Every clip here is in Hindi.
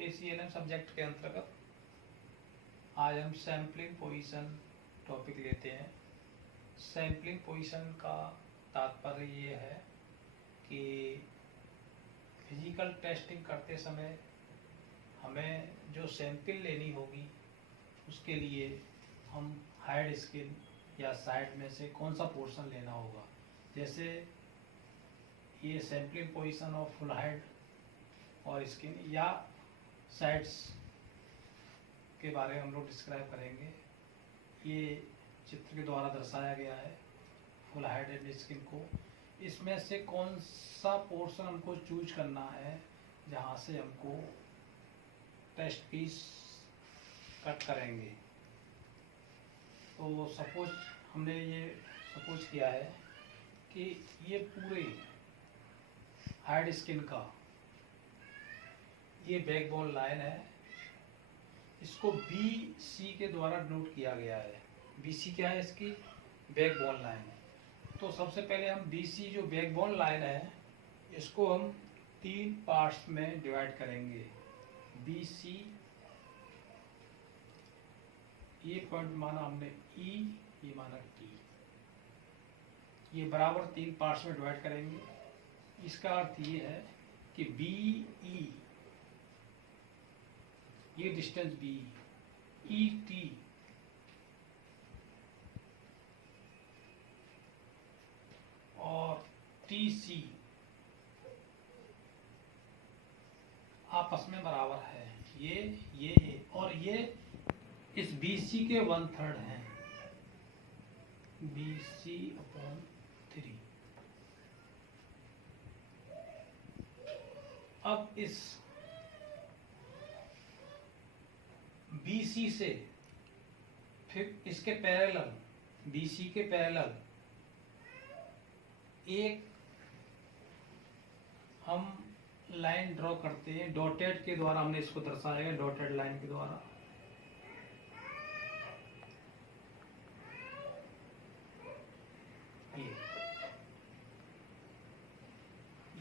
ACLM सब्जेक्ट के अंतर्गत आज हम सैम्पलिंग पोजीशन टॉपिक लेते हैं। सैम्पलिंग पोजीशन का तात्पर्य ये है कि फिजिकल टेस्टिंग करते समय हमें जो सैंपल लेनी होगी उसके लिए हम हाइड स्किन या साइड में से कौन सा पोर्शन लेना होगा। जैसे ये sampling position of full hide और स्किन या साइड्स के बारे में हम लोग डिस्क्राइब करेंगे। ये चित्र के द्वारा दर्शाया गया है फुल हाइड एंड स्किन को। इसमें से कौन सा पोर्शन हमको चूज करना है जहाँ से हमको टेस्ट पीस कट करेंगे। तो सपोज हमने ये सपोज किया है कि ये पूरे हाइड स्किन का ये बैकबोन लाइन है, इसको BC के द्वारा नोट किया गया है। BC क्या है? इसकी बैकबोन लाइन है। तो सबसे पहले हम BC जो बैकबोन लाइन है इसको हम 3 पार्ट्स में डिवाइड करेंगे। BC ये पॉइंट माना हमने E, ये माना T, ये बराबर 3 पार्ट्स में डिवाइड करेंगे। इसका अर्थ ये है कि BE ये डिस्टेंस B, ET और TC आपस में बराबर है। ये और ये इस BC के 1/3 हैं। BC/3। अब इस BC से फिर इसके पैरेलल, BC के पैरेलल एक हम लाइन ड्रॉ करते हैं। डॉटेड के द्वारा हमने इसको दर्शाया है, डॉटेड लाइन के द्वारा।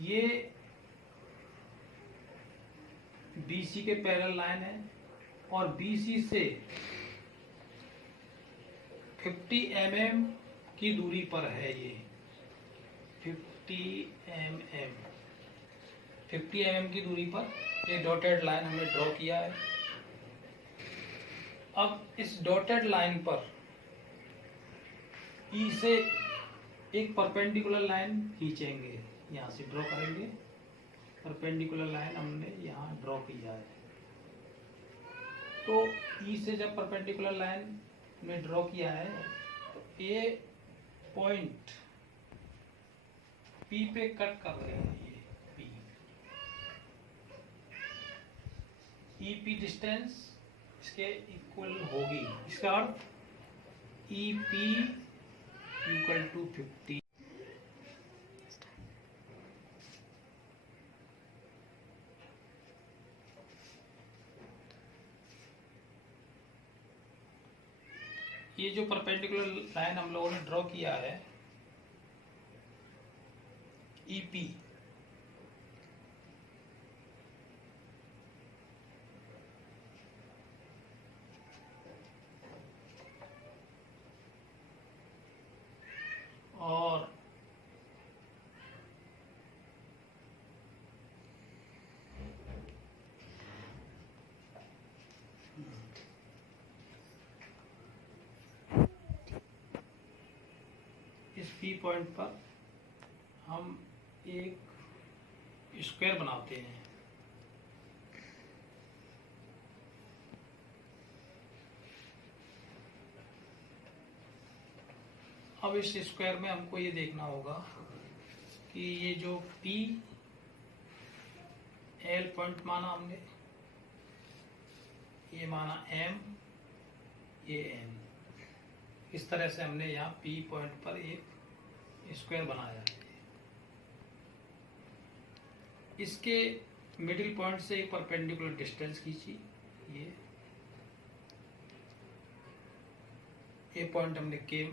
ये BC के पैरेलल लाइन है और BC से 50 mm की दूरी पर है। ये 50 mm की दूरी पर ये डॉटेड लाइन हमने ड्रॉ किया है। अब इस डॉटेड लाइन पर E से एक परपेंडिकुलर लाइन खींचेंगे, यहाँ से ड्रॉ करेंगे। परपेंडिकुलर लाइन हमने यहाँ ड्रॉ किया है। तो E से जब परपेंडिकुलर लाइन में ड्रॉ किया है तो ये पॉइंट P पे कट कर रहे हैं। ये P EP डिस्टेंस इसके इक्वल होगी। इसका अर्थ EP इक्वल टू 50। ये जो परपेंडिकुलर लाइन हम लोगों ने ड्रॉ किया है EP, और इस P पॉइंट पर हम एक स्क्वायर बनाते हैं। अब इस स्क्वायर में हमको ये देखना होगा कि ये जो P L पॉइंट माना हमने, ये माना M, ये N। इस तरह से हमने यहाँ P पॉइंट पर एक स्क्वायर बनाया है। इसके मिडिल पॉइंट से एक परपेंडिकुलर डिस्टेंस खींची। ये पॉइंट हमने K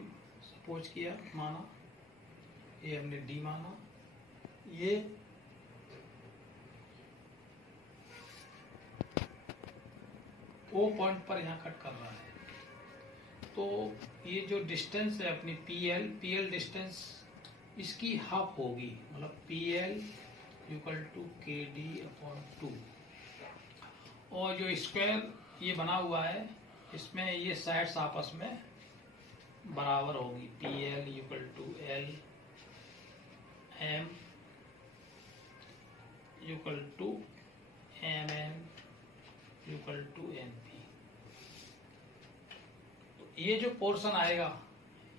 सपोज किया, माना। ये हमने D माना। ये ओ पॉइंट पर यहाँ कट कर रहा है। तो ये जो डिस्टेंस है अपनी पीएल डिस्टेंस इसकी हाफ होगी, मतलब PL इक्वल टू KD/2। और जो स्क्वायर ये बना हुआ है इसमें ये साइड्स आपस में बराबर होगी, PL equal to L, M equal to MM equal to MP। तो ये जो पोर्शन आएगा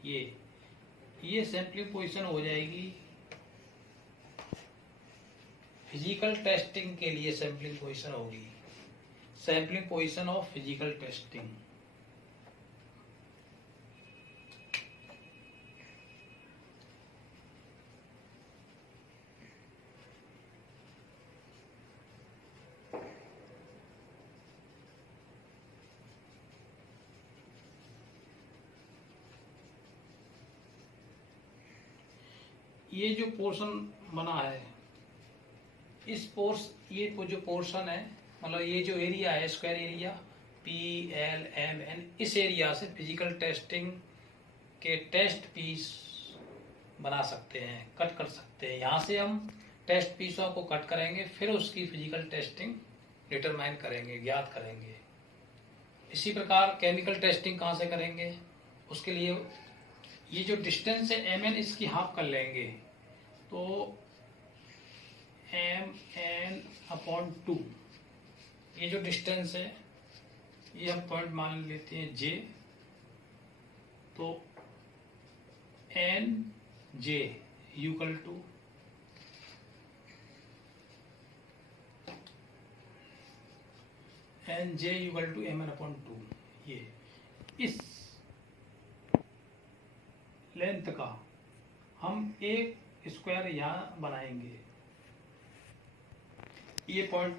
ये सैंपलिंग पोजीशन हो जाएगी फिजिकल टेस्टिंग के लिए। सैंपलिंग पोजीशन होगी, sampling position of physical testing. ये जो पोर्शन बना है ये जो पोर्शन है, मतलब ये जो एरिया है स्क्वायर एरिया PLMN, इस एरिया से फिजिकल टेस्टिंग के टेस्ट पीस बना सकते हैं, कट कर सकते हैं। यहाँ से हम टेस्ट पीसों को कट करेंगे, फिर उसकी फिजिकल टेस्टिंग डिटरमाइन करेंगे, ज्ञात करेंगे। इसी प्रकार केमिकल टेस्टिंग कहाँ से करेंगे, उसके लिए ये जो डिस्टेंस है MN इसकी हाफ कर लेंगे, तो MN/2 ये जो डिस्टेंस है ये हम पॉइंट मान लेते हैं J, तो NJ इक्वल टू MN/2। ये इस लेंथ का हम एक स्क्वायर यहाँ बनाएंगे। ये पॉइंट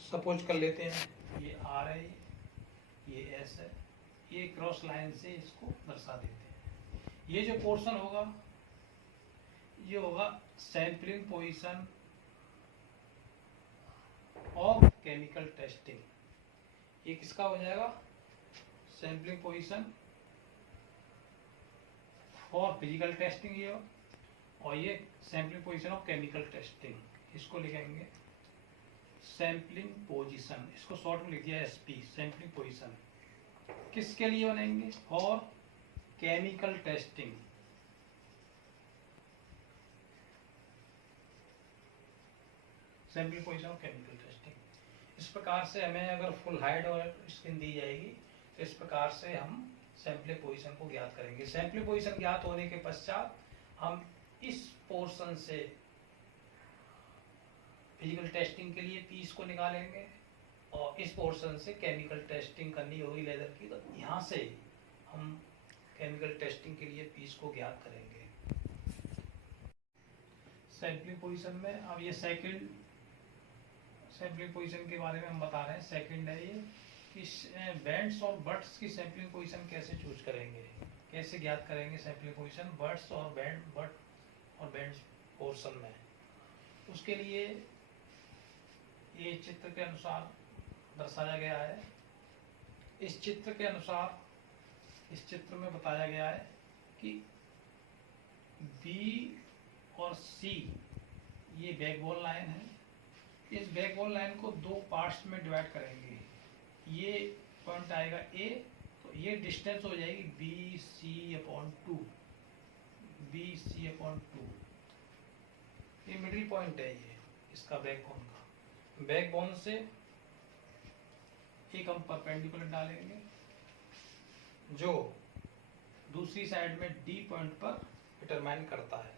सपोज कर लेते हैं, ये R है, ये S है, ये क्रॉस लाइन से इसको दर्शा देते हैं। ये जो पोर्शन होगा ये होगा sampling position of chemical testing. ये किसका हो जाएगा, sampling position for physical testing ये, और ये sampling position of chemical testing, इसको लिखेंगे सैंपलिंग पोजीशन। इसको शॉर्ट में लिख दिया SP, सैंपलिंग पोजीशन। किसके लिए बनेंगे, और chemical testing. Sampling position of chemical testing. इस प्रकार से हमें अगर फुल हाइट और स्किन दी जाएगी तो इस प्रकार से हम सैंपलिंग पोजीशन को ज्ञात करेंगे। सैंपलिंग पोजीशन ज्ञात होने के पश्चात हम इस पोर्शन से फिजिकल टेस्टिंग के लिए पीस को निकालेंगे, और इस पोर्शन से केमिकल टेस्टिंग करनी होगी लेदर की, तो यहाँ से हम केमिकल टेस्टिंग के लिए पीस को ज्ञात करेंगे। सैंपलिंग पोजीशन में अब ये सेकंड सैंपलिंग पोजीशन के बारे में हम बता रहे हैं। सेकंड है ये कि बैंड्स और बट्स की सैंपलिंग पोजीशन कैसे चूज करेंगे, कैसे ज्ञात करेंगे सैंपलिंग पोजीशन बट्स और बैंड्स पोर्शन में। उसके लिए ये चित्र के अनुसार दर्शाया गया है। इस चित्र के अनुसार इस चित्र में बताया गया है कि B और C ये बैकबोन लाइन है। इस बैकबोन लाइन को दो पार्ट्स में डिवाइड करेंगे। ये पॉइंट आएगा A, तो ये डिस्टेंस हो जाएगी BC/2। BC/2 ये मिडिल पॉइंट है, ये इसका बैकबोन का। बैकबोन से एक हम परपेंडिकुलर डालेंगे जो दूसरी साइड में D पॉइंट पर डिटरमाइन करता है।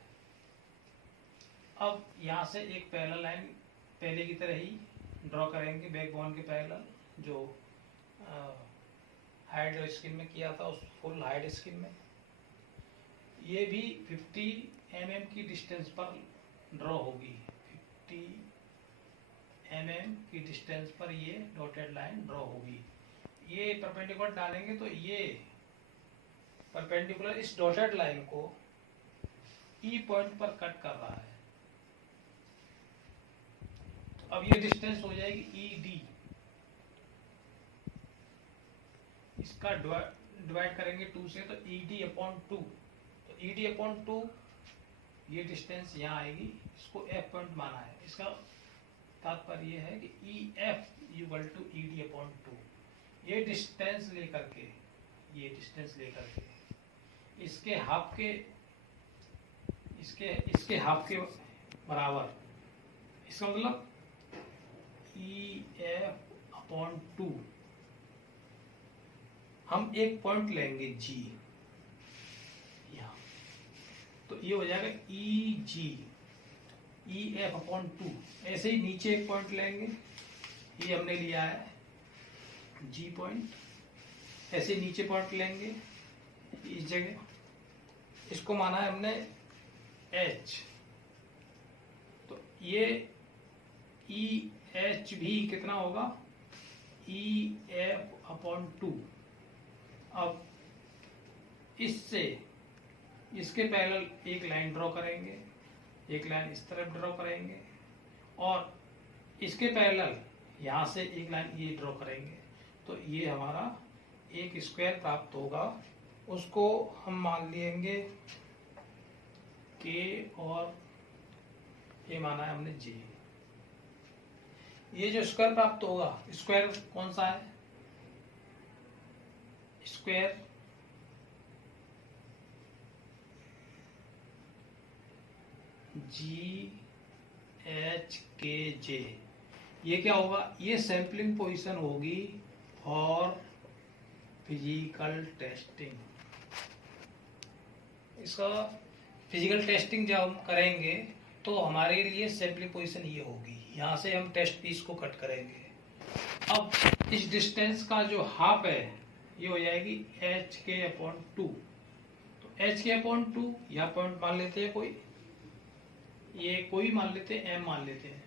अब यहाँ से एक पैरेलल लाइन पहले की तरह ही ड्रॉ करेंगे बैकबोन के पैरेलल, जो हाइड स्किन में किया था, उस फुल हाइड स्किन में। ये भी 50 mm की डिस्टेंस पर ड्रॉ होगी। 50 mm की डिस्टेंस पर ये डॉटेड लाइन ड्रॉ होगी। ये परपेंडिकुलर डालेंगे तो ये परपेंडिकुलर इस डॉटेड लाइन को E पॉइंट पर कट कर रहा है। तो अब ये डिस्टेंस हो जाएगी ED। इसका डिवाइड करेंगे 2 से, तो ED/2, तो ED/2 ये डिस्टेंस यहाँ आएगी, इसको F पॉइंट माना है। इसका तात्पर्य ये है कि EF = ED/2। ये डिस्टेंस लेकर के इसके हाफ के बराबर, इसका मतलब EF/2 हम एक पॉइंट लेंगे G यहाँ, तो ये हो जाएगा EF/2। ऐसे ही नीचे एक पॉइंट लेंगे, ये हमने लिया है G पॉइंट, ऐसे नीचे पॉइंट लेंगे इस जगह, इसको माना है हमने H, तो ये EH भी कितना होगा, EF/2। अब इसके पैरेलल एक लाइन ड्रॉ करेंगे, एक लाइन इस तरफ ड्रॉ करेंगे, और इसके पैरेलल यहां से एक लाइन ये ड्रॉ करेंगे, तो ये हमारा एक स्क्वायर प्राप्त होगा। उसको हम मान लेंगे K, और ये माना है हमने J। ये जो स्क्वायर प्राप्त होगा, स्क्वायर कौन सा है, स्क्वायर GHKJ, ये क्या होगा, ये सैंपलिंग पोजीशन होगी फॉर फिजिकल टेस्टिंग। इसका फिजिकल टेस्टिंग जब हम करेंगे तो हमारे लिए सैंपलिंग पोजीशन ये होगी, यहाँ से हम टेस्ट पीस को कट करेंगे। अब इस डिस्टेंस का जो हाफ है ये हो जाएगी HK/2, तो HK/2 यहाँ पॉइंट मान लेते हैं, कोई मान लेते हैं, M मान लेते हैं,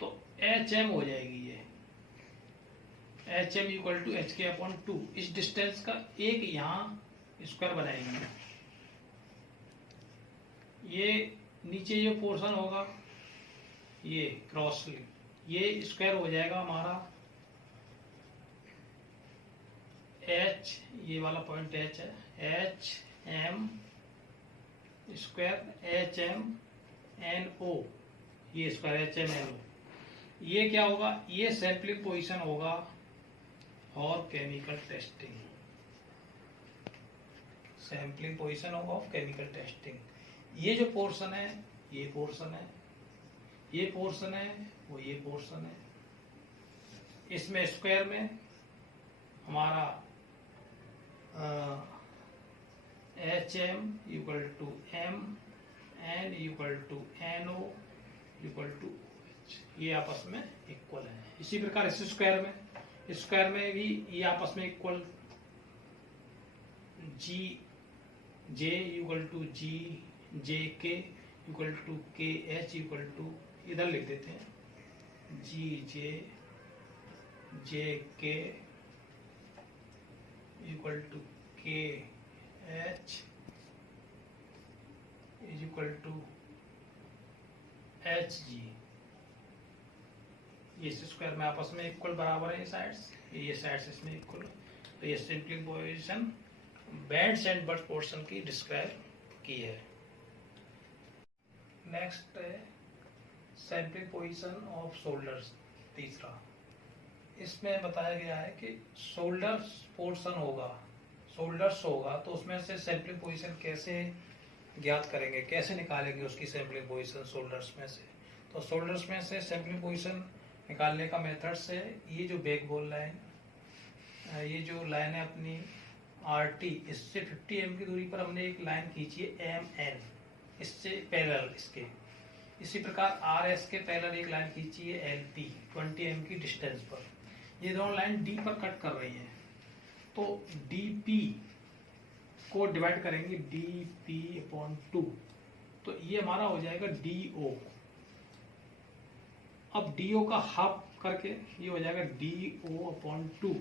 तो HM हो जाएगी ये, HM = HK/2। इस डिस्टेंस का एक यहाँ स्क्वायर बनाएंगे, ये नीचे जो पोर्शन होगा ये क्रॉस, ये स्क्वायर हो जाएगा हमारा H, ये वाला पॉइंट H है, HM स्क्वायर HMNO, ये स्क्वायर HMNO। ये क्या होगा, ये सैंपलिंग पोजीशन होगा और केमिकल टेस्टिंग, सैंपलिंग पोजीशन होगा ऑफ केमिकल टेस्टिंग। ये जो पोर्शन है, ये पोर्शन है, ये पोर्शन है, वो ये पोर्शन है। इसमें स्क्वायर में हमारा HM = M, N = NO = OH, ये आपस में इक्वल है। इसी प्रकार इस स्क्वायर में भी ये आपस में equal, J = G, JK = KH = इधर लिख देते हैं GJ, JK = KH = HG। ये स्क्वायर में आपस में इक्वल बराबर है, ये साइड्स इसमें इक्वल, तो ये sampling position bands and butts portion की डिस्क्राइब की है। नेक्स्ट है सैंपलिंग पोजीशन ऑफ शोल्डर्स, तीसरा। इसमें बताया गया है कि शोल्डर्स पोर्शन होगा, तो उसमें से सैंपलिंग पोजीशन कैसे ज्ञात करेंगे, कैसे निकालेंगे उसकी सैंपलिंग पोजीशन शोल्डर्स में से। तो शोल्डर्स में से सैंपलिंग पोजीशन निकालने का मेथड से, ये जो बैकबोन लाइन, ये जो लाइन है अपनी RT, इससे 50 mm की दूरी पर हमने एक लाइन खींची है MN, इससे पैरेलल इसके। इसी प्रकार RS के पैरेलल एक लाइन खींची है LP 20 mm की डिस्टेंस पर। ये दोनों लाइन D पर कट कर रही है, तो DP को डिवाइड करेंगे DP/2, तो ये हमारा हो जाएगा DO। अब DO का हाफ करके ये हो जाएगा DO/2।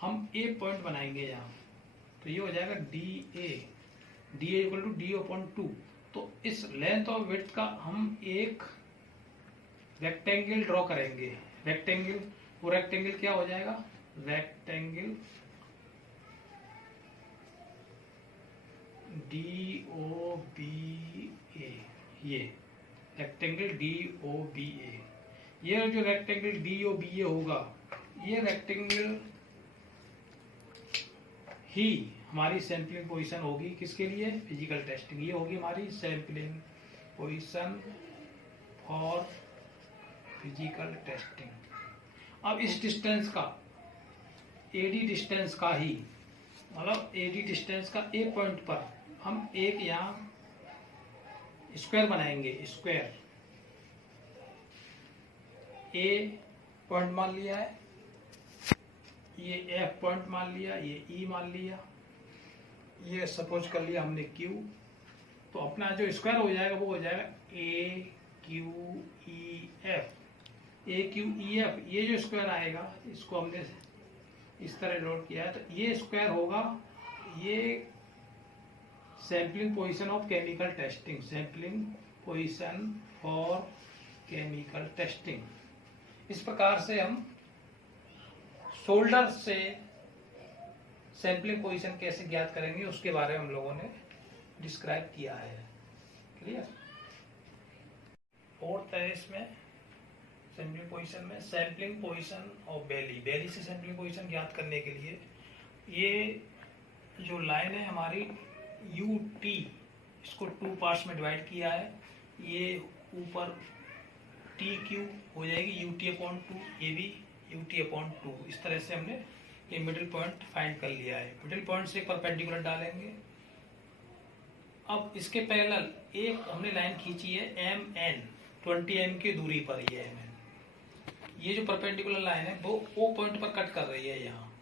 हम एक पॉइंट बनाएंगे यहाँ, तो ये हो जाएगा DA = DO/2। तो इस लेंथ और विड्थ का हम एक रेक्टेंगल ड्रॉ करेंगे। रेक्टेंगल, वो रेक्टेंगल क्या हो जाएगा, रेक्टेंगल DOBA, ये रेक्टेंगल DOBA, ये जो रेक्टेंगल DOBA होगा, ये रेक्टेंगल ही हमारी सैंपलिंग पोजीशन होगी। किसके लिए? Physical testing. ये होगी हमारी sampling position for physical testing. अब इस डिस्टेंस का, AD डिस्टेंस का ही, मतलब AD डिस्टेंस का एक पॉइंट पर हम एक यहाँ स्क्वायर बनाएंगे। स्क्वायर A पॉइंट मान लिया है, ये F पॉइंट मान लिया, ये E मान लिया, ये सपोज कर लिया हमने Q। तो अपना जो स्क्वायर हो जाएगा वो हो जाएगा AQEF। AQEF, ये जो स्क्वायर आएगा इसको हमने इस तरह नोट किया है, तो ये स्क्वायर होगा ये sampling position of chemical testing, sampling position for chemical testing. इस प्रकार से हम शोल्डर से सैंपलिंग पोजीशन कैसे ज्ञात करेंगे उसके बारे में हम लोगों ने डिस्क्राइब किया है। क्लियर? फोर्थ है इसमें सैंपलिंग पोजीशन में सैंपलिंग पोजीशन ऑफ बेली। बेली से सैंपलिंग पोजीशन ज्ञात करने के लिए ये जो लाइन है हमारी UT, इसको 2 पार्ट्स में डिवाइड किया है। ये ऊपर TQ हो जाएगी UT/2, ये भी UT/2। इस तरह से हमने ये मिडिल पॉइंट फाइंड कर लिया है। मिडिल पॉइंट से परपेंडिकुलर डालेंगे। अब इसके पैरेलल एक हमने लाइन खींची है MN, 20 mm की दूरी पर। ये MN, ये जो परपेंडिकुलर लाइन है वो O पॉइंट पर कट कर रही है। यहाँ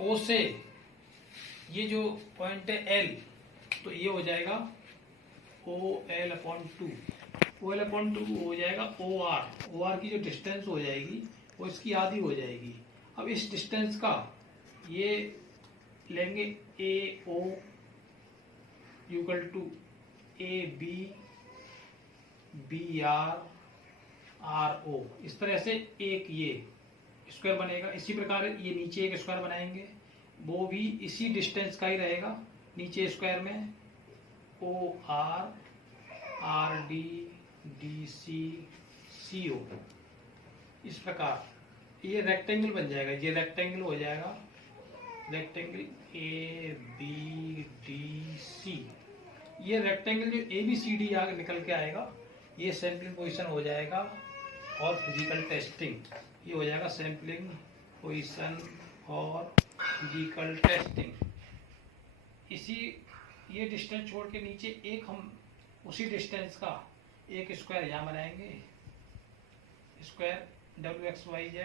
O से ये जो पॉइंट है L, तो ये हो जाएगा OL/2। OL/2 हो जाएगा OR। OR की जो डिस्टेंस हो जाएगी वो इसकी आधी हो जाएगी। अब इस डिस्टेंस का ये लेंगे AO = AB BR RO। इस तरह से एक ये स्क्वायर बनेगा। इसी प्रकार ये नीचे एक स्क्वायर बनाएंगे, वो भी इसी डिस्टेंस का ही रहेगा। नीचे स्क्वायर में OR RD DC CO। इस प्रकार ये रेक्टेंगल बन जाएगा। ये रेक्टेंगल हो जाएगा रेक्टेंगल ABDC। ये रेक्टेंगल जो ABCD आगे निकल के आएगा, ये सैंपलिंग पोजीशन हो जाएगा और फिजिकल टेस्टिंग। ये हो जाएगा सैंपलिंग पोजीशन और फिजिकल टेस्टिंग। इसी ये डिस्टेंस छोड़ के नीचे एक हम उसी डिस्टेंस का एक स्क्वायर यहाँ बनाएंगे। स्क्वायर WXYZ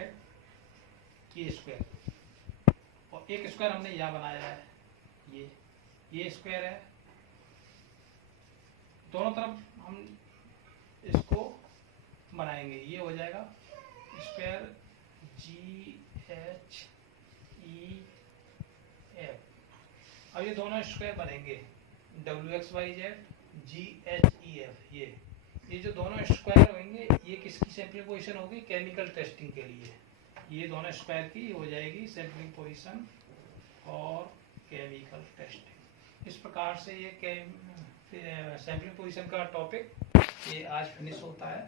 ये स्क्वायर, और एक स्क्वायर हमने यहाँ बनाया है। ये स्क्वायर है। दोनों तरफ हम इसको बनाएंगे। ये हो जाएगा स्क्वायर GHEF। अब ये दोनों स्क्वायर बनेंगे WXYZ GHEF। ये जो दोनों स्क्वायर होंगे ये किसकी सैंपलिंग पोजीशन होगी? केमिकल टेस्टिंग के लिए। ये दोनों स्क्वायर की हो जाएगी सैंपलिंग पोजीशन और केमिकल टेस्टिंग। इस प्रकार से ये सैंपलिंग पोजीशन का टॉपिक ये आज फिनिश होता है।